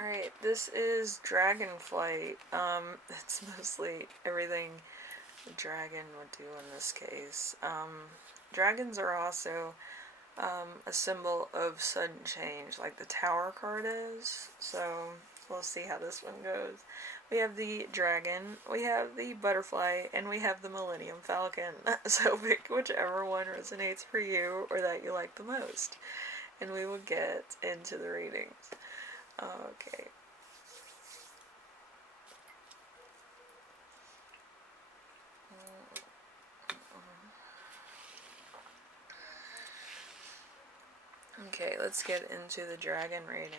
Alright, this is Dragonflight. It's mostly everything the dragon would do in this case. Dragons are also a symbol of sudden change, like the Tower card is. So we'll see how this one goes. We have the dragon, we have the butterfly, and we have the Millennium Falcon. So pick whichever one resonates for you or that you like the most. And we will get into the readings. Okay. Okay, let's get into the dragon rating.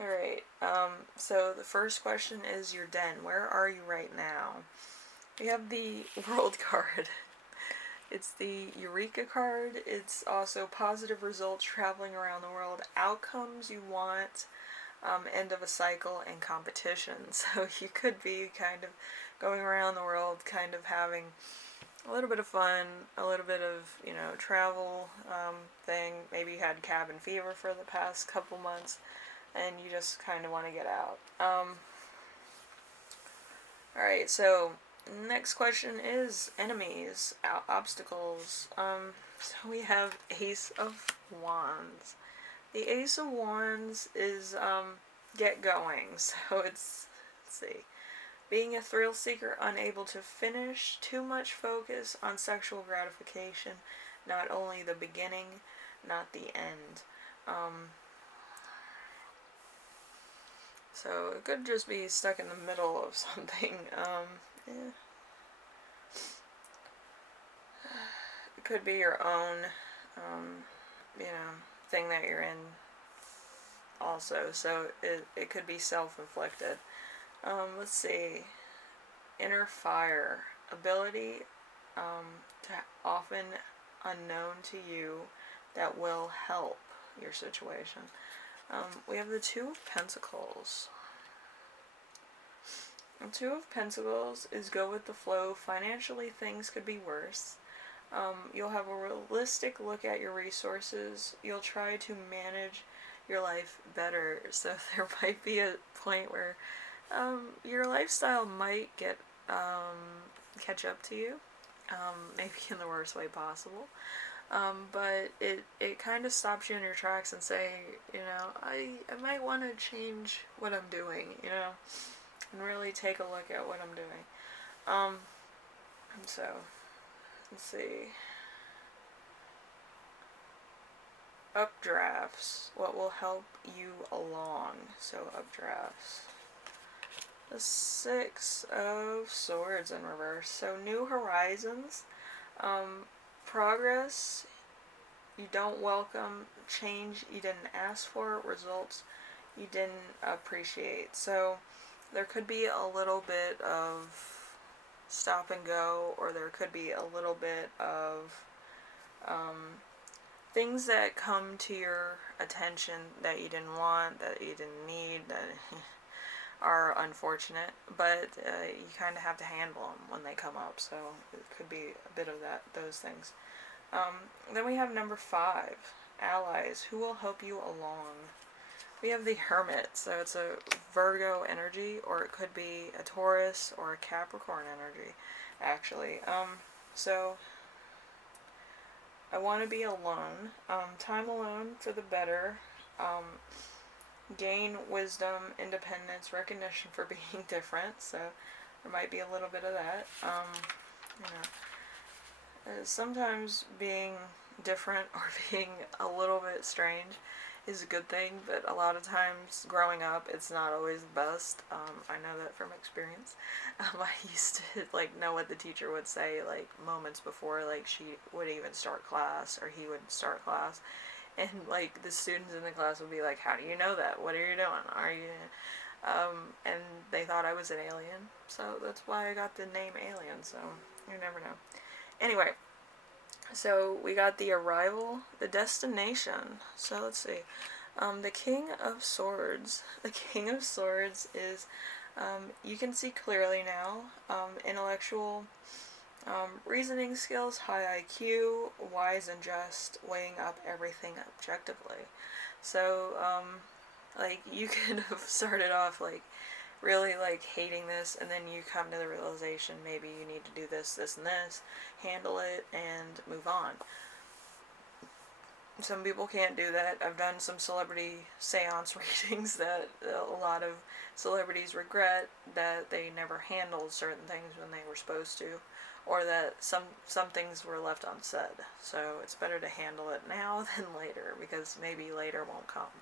Alright, so the first question is your den. Where are you right now? We have the world card. It's the Eureka card. It's also positive results, traveling around the world, outcomes you want, end of a cycle, and competition. So you could be kind of going around the world, kind of having a little bit of fun, a little bit of, travel thing. Maybe you had cabin fever for the past couple months and you just kind of want to get out. Alright, so next question is enemies, obstacles. So we have Ace of Wands. The Ace of Wands is get going. So it's, let's see, being a thrill seeker, unable to finish, too much focus on sexual gratification, not only the beginning, not the end. So it could just be stuck in the middle of something. Yeah. It could be your own, thing that you're in also. So it could be self-inflicted. Let's see. Inner fire. Ability to often unknown to you that will help your situation. We have the Two of Pentacles. The Two of Pentacles is go with the flow. Financially, things could be worse. You'll have a realistic look at your resources. You'll try to manage your life better. So there might be a point where your lifestyle might get catch up to you, maybe in the worst way possible. But it kind of stops you in your tracks and say, I might want to change what I'm doing, and really take a look at what I'm doing. So, let's see. Updrafts, what will help you along? So, updrafts. The Six of Swords in reverse. So, new horizons. Progress you don't welcome, change you didn't ask for, results you didn't appreciate. So there could be a little bit of stop and go, or there could be a little bit of things that come to your attention that you didn't want, that you didn't need, that are unfortunate, but you kind of have to handle them when they come up. So it could be a bit of those things. Then we have number 5, allies, who will help you along. We have the Hermit, so it's a Virgo energy, or it could be a Taurus or a Capricorn energy, actually. So I want to be alone. Time alone for the better. Gain wisdom, independence, recognition for being different. So there might be a little bit of that. Sometimes being different or being a little bit strange is a good thing, but a lot of times growing up, it's not always the best. I know that from experience. I used to know what the teacher would say moments before she would even start class, or he would start class, and the students in the class would be like, "How do you know that? What are you doing? Are you?" And they thought I was an alien, so that's why I got the name Alien. So you never know. Anyway, so we got the arrival, the destination. So let's see. The King of Swords. The King of Swords is, you can see clearly now, intellectual, reasoning skills, high IQ, wise and just, weighing up everything objectively. So, Like, you could have started off, like, really, like, hating this, and then you come to the realization maybe you need to do this, this, and this, handle it, and move on. Some people can't do that. I've done some celebrity seance readings that a lot of celebrities regret that they never handled certain things when they were supposed to, or that some things were left unsaid. So it's better to handle it now than later, because maybe later won't come.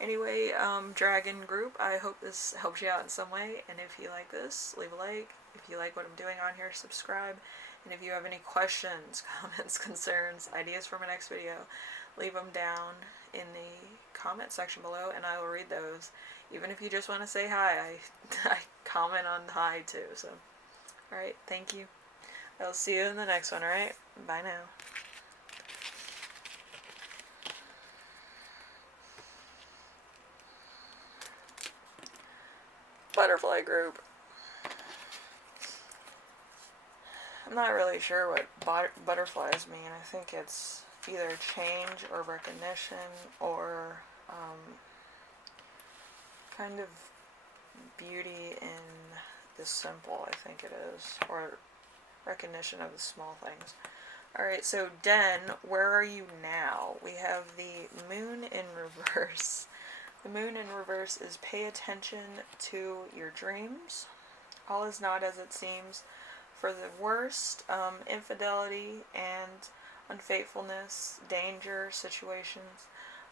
Anyway, Dragon Group, I hope this helps you out in some way, and if you like this, leave a like. If you like what I'm doing on here, subscribe. And if you have any questions, comments, concerns, ideas for my next video, leave them down in the comment section below, and I will read those. Even if you just want to say hi, I comment on hi too. So, alright, thank you. I'll see you in the next one, alright? Bye now. Butterfly Group. I'm not really sure what butterflies mean. I think it's either change or recognition or kind of beauty in the simple, I think it is, or recognition of the small things. Alright, so Den, where are you now? We have the moon in reverse. The moon in reverse is pay attention to your dreams. All is not as it seems. For the worst, infidelity and unfaithfulness, danger, situations,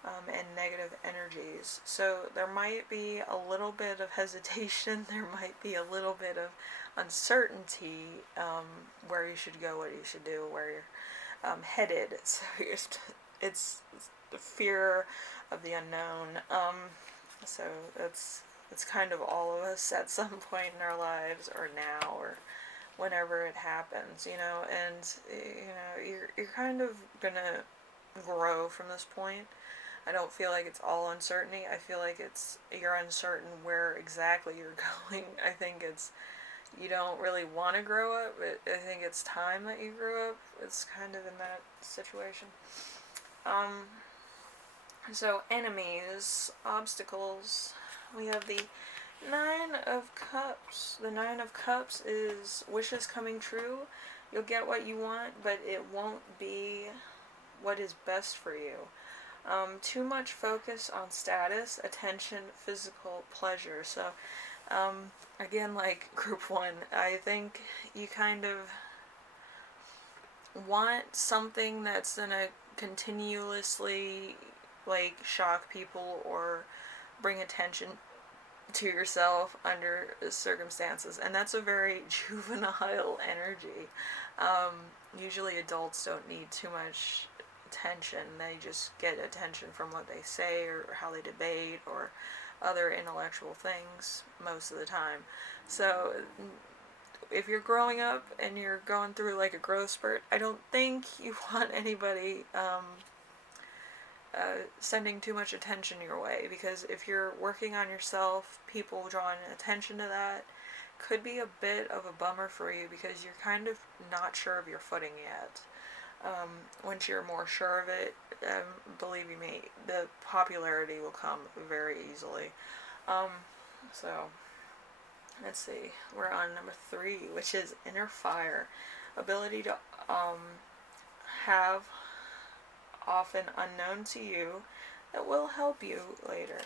and negative energies. So there might be a little bit of hesitation, there might be a little bit of uncertainty where you should go, what you should do, where you're headed. So it's the fear of the unknown. So it's kind of all of us at some point in our lives, or now, or whenever it happens, and you're kind of gonna grow from this point. I don't feel like it's all uncertainty. I feel like you're uncertain where exactly you're going. I think it's you don't really want to grow up, but I think it's time that you grow up. It's kind of in that situation. So enemies, obstacles. We have the Nine of Cups. The Nine of Cups is wishes coming true. You'll get what you want, but it won't be what is best for you. Too much focus on status, attention, physical pleasure. So, again, like Group 1, I think you kind of want something that's gonna continuously, like, shock people or bring attention to yourself under circumstances, and that's a very juvenile energy. Usually adults don't need too much attention. They just get attention from what they say or how they debate or other intellectual things most of the time. So if you're growing up and you're going through like a growth spurt, I don't think you want anybody sending too much attention your way, because if you're working on yourself, people drawing attention to that could be a bit of a bummer for you, because you're kind of not sure of your footing yet. Once you're more sure of it, believe you me, the popularity will come very easily. So let's see, we're on number 3, which is inner fire. Ability to have, often unknown to you, that will help you later.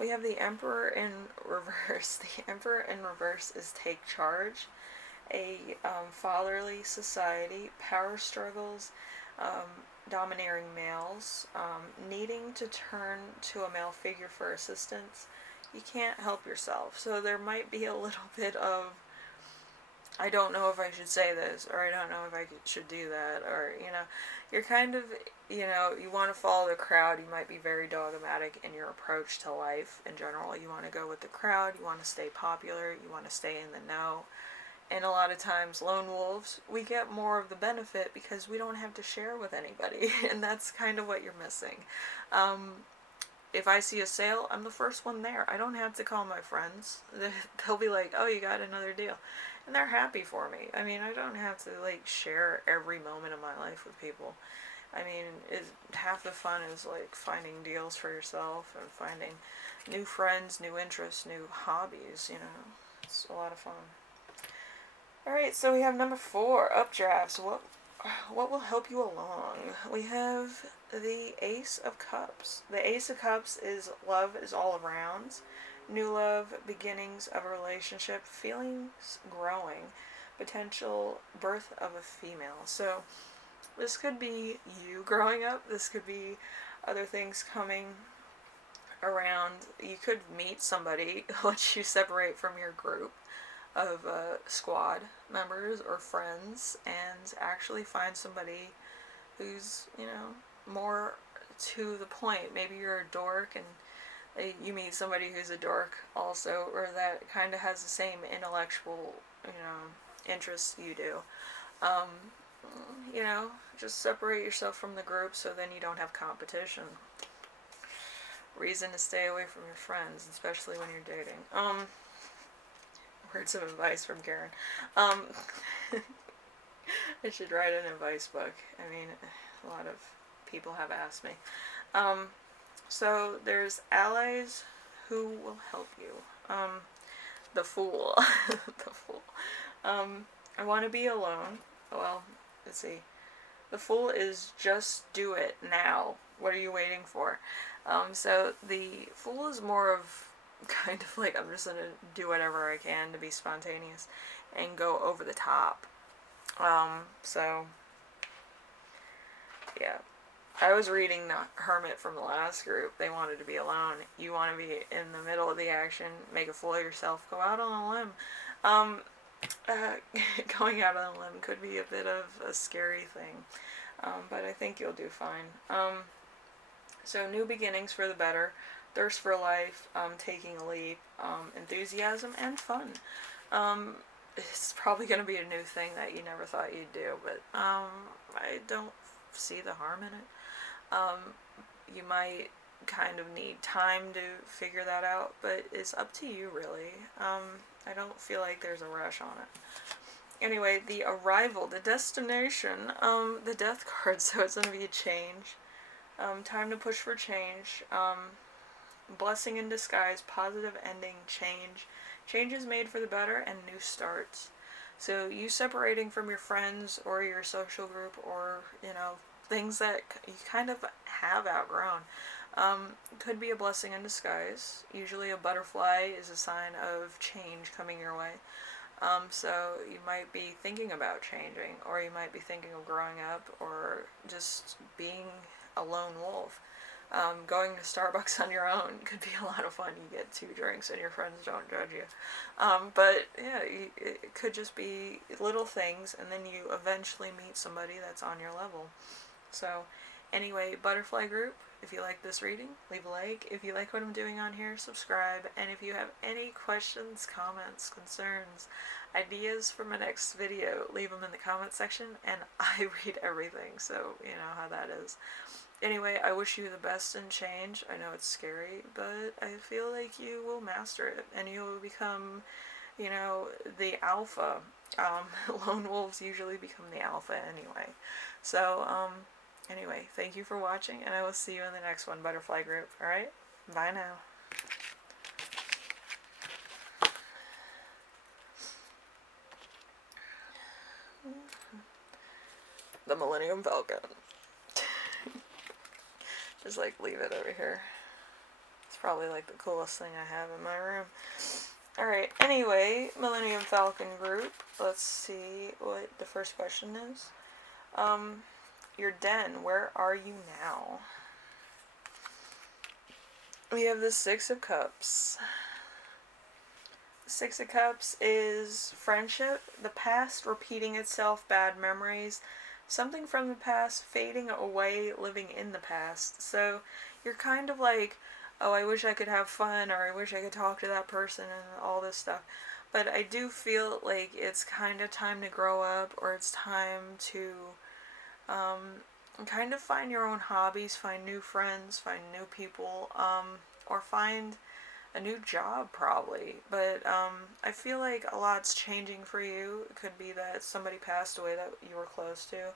We have the Emperor in reverse. The Emperor in reverse is take charge, a fatherly society, power struggles, domineering males, needing to turn to a male figure for assistance. You can't help yourself. So there might be a little bit of, I don't know if I should say this, or I don't know if I should do that, or, you're kind of, you want to follow the crowd. You might be very dogmatic in your approach to life in general. You want to go with the crowd, you want to stay popular, you want to stay in the know. And a lot of times, lone wolves, we get more of the benefit because we don't have to share with anybody, and that's kind of what you're missing. If I see a sale, I'm the first one there. I don't have to call my friends. They'll be like, oh, you got another deal. And they're happy for me. I mean, I don't have to, like, share every moment of my life with people. I mean, half the fun is like finding deals for yourself and finding new friends, new interests, new hobbies, you know. It's a lot of fun. Alright, so we have number 4, updrafts. What will help you along? We have the Ace of Cups. The Ace of Cups is love is all around. New love, beginnings of a relationship, feelings growing, potential birth of a female. So this could be you growing up. This could be other things coming around. You could meet somebody once you separate from your group of squad members or friends and actually find somebody who's, you know, more to the point. Maybe you're a dork and you meet somebody who's a dork also, or that kind of has the same intellectual, you know, interests you do. Um, you know, just separate yourself from the group so then you don't have competition. Reason to stay away from your friends, especially when you're dating. Words of advice from Karen. I should write an advice book. I mean, a lot of people have asked me. So there's allies who will help you. The Fool. The Fool. I want to be alone. Well, let's see. The Fool is just do it now. What are you waiting for? So the Fool is more of kind of like, I'm just going to do whatever I can to be spontaneous and go over the top. So, yeah. I was reading the Hermit from the last group. They wanted to be alone. You want to be in the middle of the action, make a fool of yourself, go out on a limb. Going out on a limb could be a bit of a scary thing, but I think you'll do fine. So new beginnings for the better, thirst for life, taking a leap, enthusiasm, and fun. It's probably going to be a new thing that you never thought you'd do, but I don't see the harm in it. You might kind of need time to figure that out, but it's up to you, really. I don't feel like there's a rush on it. Anyway, the arrival, the destination, the death card, so it's going to be a change. Time to push for change. Blessing in disguise, positive ending, change. Changes made for the better and new starts. So you separating from your friends or your social group or, you know, things that you kind of have outgrown. Could be a blessing in disguise. Usually a butterfly is a sign of change coming your way. So you might be thinking about changing, or you might be thinking of growing up, or just being a lone wolf. Going to Starbucks on your own could be a lot of fun. You get 2 drinks and your friends don't judge you. But yeah, it could just be little things, and then you eventually meet somebody that's on your level. So anyway, Butterfly Group, if you like this reading, leave a like. If you like what I'm doing on here, subscribe. And if you have any questions, comments, concerns, ideas for my next video, leave them in the comment section, and I read everything, so you know how that is. Anyway, I wish you the best in change. I know it's scary, but I feel like you will master it, and you will become, you know, the alpha. Lone wolves usually become the alpha anyway. So, anyway, thank you for watching, and I will see you in the next one, Butterfly Group. Alright? Bye now. The Millennium Falcon. Just like leave it over here. It's probably like the coolest thing I have in my room. Alright, anyway, Millennium Falcon group. Let's see what the first question is. Your den, where are you now? We have the Six of Cups. The Six of Cups is friendship, the past repeating itself, bad memories, something from the past fading away, living in the past. So you're kind of like, oh, I wish I could have fun, or I wish I could talk to that person and all this stuff. But I do feel like it's kind of time to grow up, or it's time to kind of find your own hobbies, find new friends, find new people, or find a new job probably. But I feel like a lot's changing for you. It could be that somebody passed away that you were close to,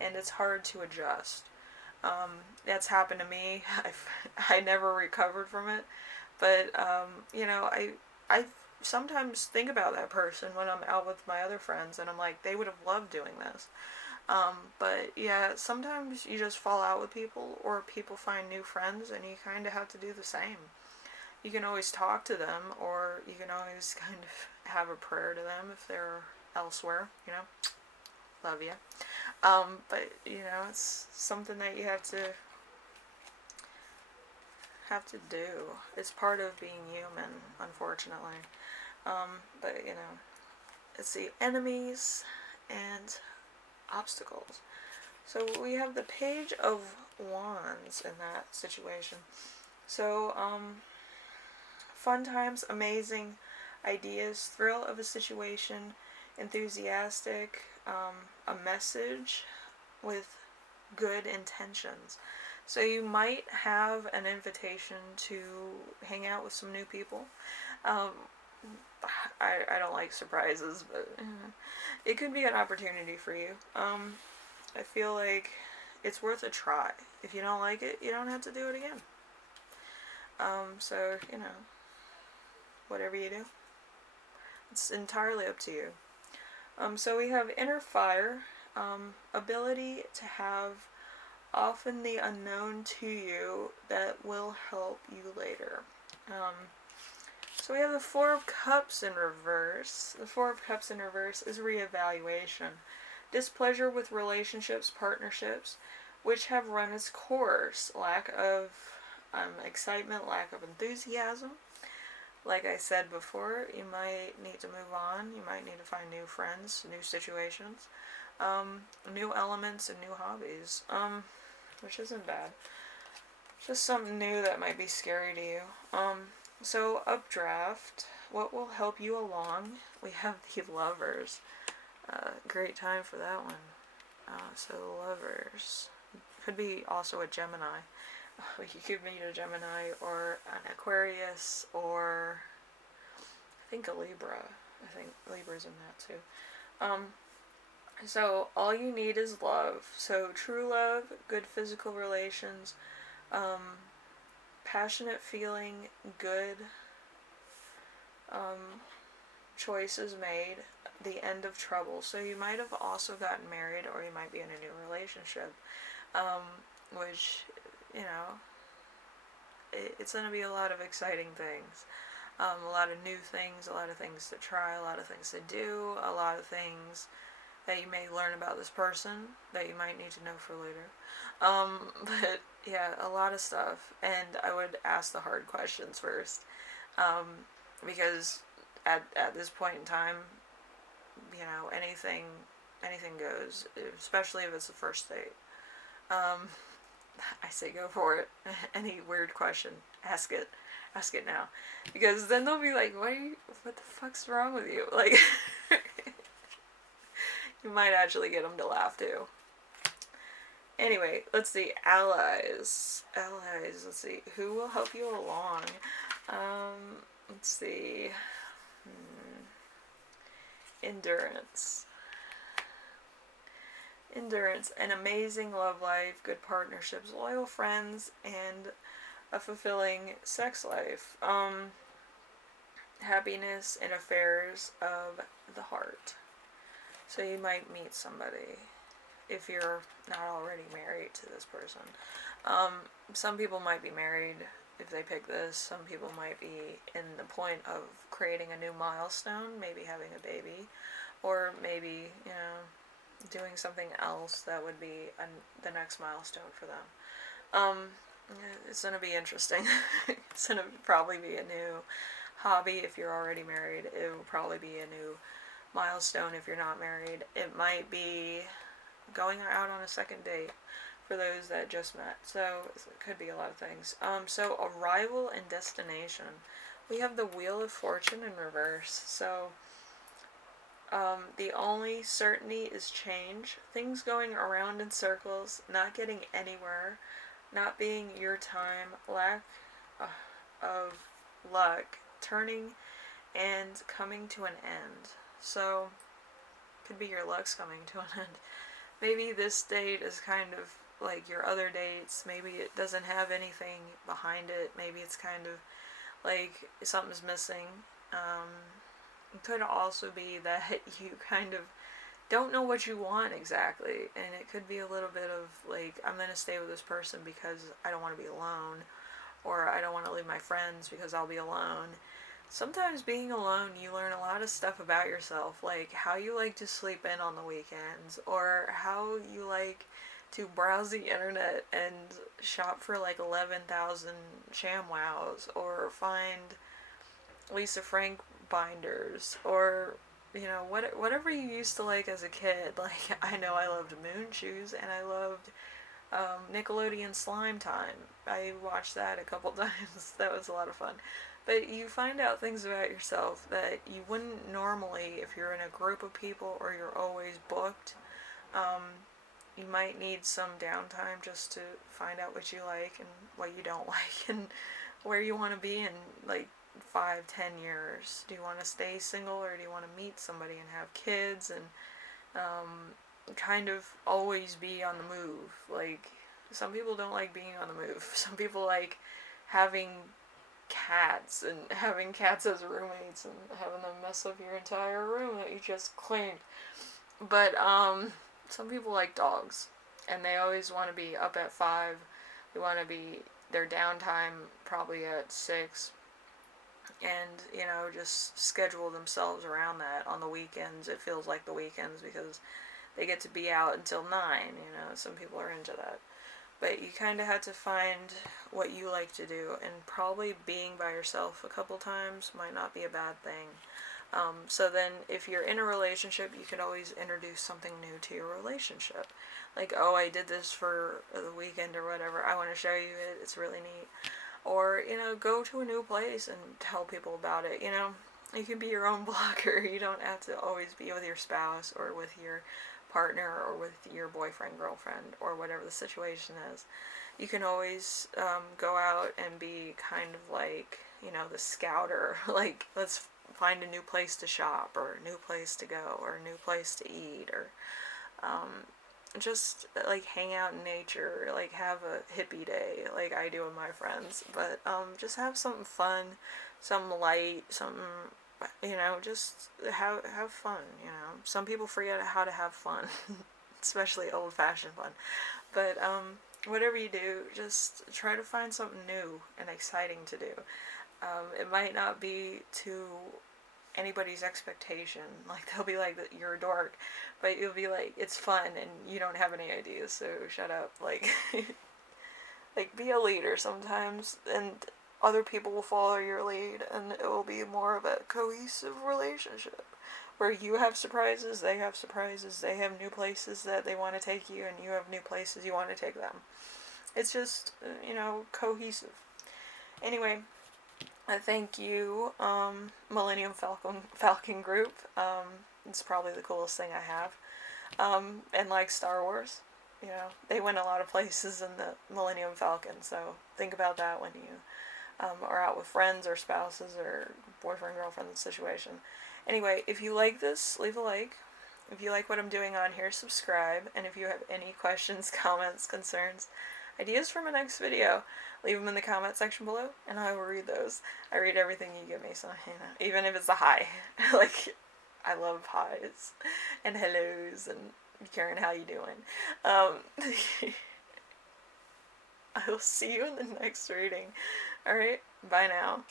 and it's hard to adjust. That's happened to me. I never recovered from it, but I sometimes think about that person when I'm out with my other friends, and I'm like, they would have loved doing this. But yeah, sometimes you just fall out with people, or people find new friends, and you kind of have to do the same. You can always talk to them, or you can always kind of have a prayer to them if they're elsewhere, love you. But it's something that you have to do. It's part of being human, unfortunately. But let's see, enemies and obstacles. So we have the Page of Wands in that situation. So, fun times, amazing ideas, thrill of a situation, enthusiastic, a message with good intentions. So you might have an invitation to hang out with some new people. Um, I don't like surprises, but it could be an opportunity for you. I feel like it's worth a try. If you don't like it, you don't have to do it again. So, whatever you do, it's entirely up to you. So we have Inner Fire, ability to have often the unknown to you that will help you later. So we have the Four of Cups in reverse. The Four of Cups in reverse is reevaluation. Displeasure with relationships, partnerships, which have run its course. Lack of excitement, lack of enthusiasm. Like I said before, you might need to move on. You might need to find new friends, new situations, new elements, and new hobbies, which isn't bad. Just something new that might be scary to you. So Updraft, what will help you along? We have the Lovers. Great time for that one. So Lovers. Could be also a Gemini. You could meet a Gemini or an Aquarius or I think a Libra. I think Libra's in that too. So all you need is love. So true love, good physical relations, passionate feeling, good choices made, the end of trouble. So you might have also gotten married, or you might be in a new relationship, which, it's going to be a lot of exciting things. A lot of new things, a lot of things to try, a lot of things to do, a lot of things that you may learn about this person that you might need to know for later. But yeah, a lot of stuff. And I would ask the hard questions first. Because at this point in time, anything goes, especially if it's the first date. I say go for it. Any weird question, ask it now, because then they'll be like, what the fuck's wrong with you? Like, you might actually get them to laugh too. Anyway, let's see, allies, let's see, who will help you along? Let's see, endurance, an amazing love life, good partnerships, loyal friends, and a fulfilling sex life. Happiness and affairs of the heart. So you might meet somebody if you're not already married to this person. Some people might be married if they pick this. Some people might be in the point of creating a new milestone, maybe having a baby, or maybe, doing something else that would be the next milestone for them. It's going to be interesting. It's going to probably be a new hobby if you're already married. It will probably be a new milestone if you're not married. It might be going out on a second date for those that just met. So it could be a lot of things. So arrival and destination. We have the Wheel of Fortune in reverse. So the only certainty is change. Things going around in circles, not getting anywhere, not being your time, lack of luck, turning and coming to an end. So, could be your luck's coming to an end. maybe this date is kind of like your other dates. Maybe it doesn't have anything behind it. Maybe it's kind of like something's missing. Um, it could also be that you kind of don't know what you want exactly, and it could be a little bit of like, I'm gonna stay with this person because I don't want to be alone, or I don't want to leave my friends because I'll be alone. Sometimes being alone, you learn a lot of stuff about yourself, like how you like to sleep in on the weekends, or how you like to browse the internet and shop for like 11,000 ShamWows, or find Lisa Frank binders, or whatever you used to like as a kid. Like, I know I loved Moon Shoes, and I loved Nickelodeon Slime Time. I watched that a couple times. That was a lot of fun. But you find out things about yourself that you wouldn't normally if you're in a group of people or you're always booked. Um, you might need some downtime just to find out what you like and what you don't like, and where you want to be in like 5, 10 years. Do you want to stay single, or do you want to meet somebody and have kids, and kind of always be on the move? Like, some people don't like being on the move. Some people like having cats, and having cats as roommates, and having them mess up your entire room that you just cleaned. But some people like dogs, and they always want to be up at 5. They want to be their downtime probably at 6, and just schedule themselves around that. On the weekends, it feels like the weekends because they get to be out until 9. Some people are into that. But you kind of have to find what you like to do, and probably being by yourself a couple times might not be a bad thing. So then, if you're in a relationship, you could always introduce something new to your relationship. Like, oh, I did this for the weekend or whatever. I want to show you it. It's really neat. Or, go to a new place and tell people about it. You can be your own blogger. You don't have to always be with your spouse or with your partner or with your boyfriend, girlfriend, or whatever the situation is. You can always go out and be kind of like, the scouter. Like, let's find a new place to shop, or a new place to go, or a new place to eat, or just like hang out in nature, like have a hippie day like I do with my friends. But just have something fun, something light, something, just have fun. Some people forget how to have fun, especially old fashioned fun. But whatever you do, just try to find something new and exciting to do. It might not be to anybody's expectation. Like, they'll be like, you're a dork, but you'll be like, it's fun, and you don't have any ideas, so shut up. Like, like, be a leader sometimes, and other people will follow your lead, and it will be more of a cohesive relationship where you have surprises, they have new places that they want to take you, and you have new places you want to take them. It's just, cohesive. Anyway, I thank you, Millennium Falcon group. It's probably the coolest thing I have. And like Star Wars, they went a lot of places in the Millennium Falcon, so think about that when you are out with friends or spouses or boyfriend, girlfriend situation. Anyway, if you like this, leave a like. If you like what I'm doing on here, subscribe. And if you have any questions, comments, concerns, ideas for my next video, leave them in the comment section below, and I will read those. I read everything you give me, so, even if it's a hi. Like, I love hi's, and hellos, and Karen, how you doing? I will see you in the next reading. Alright, bye now.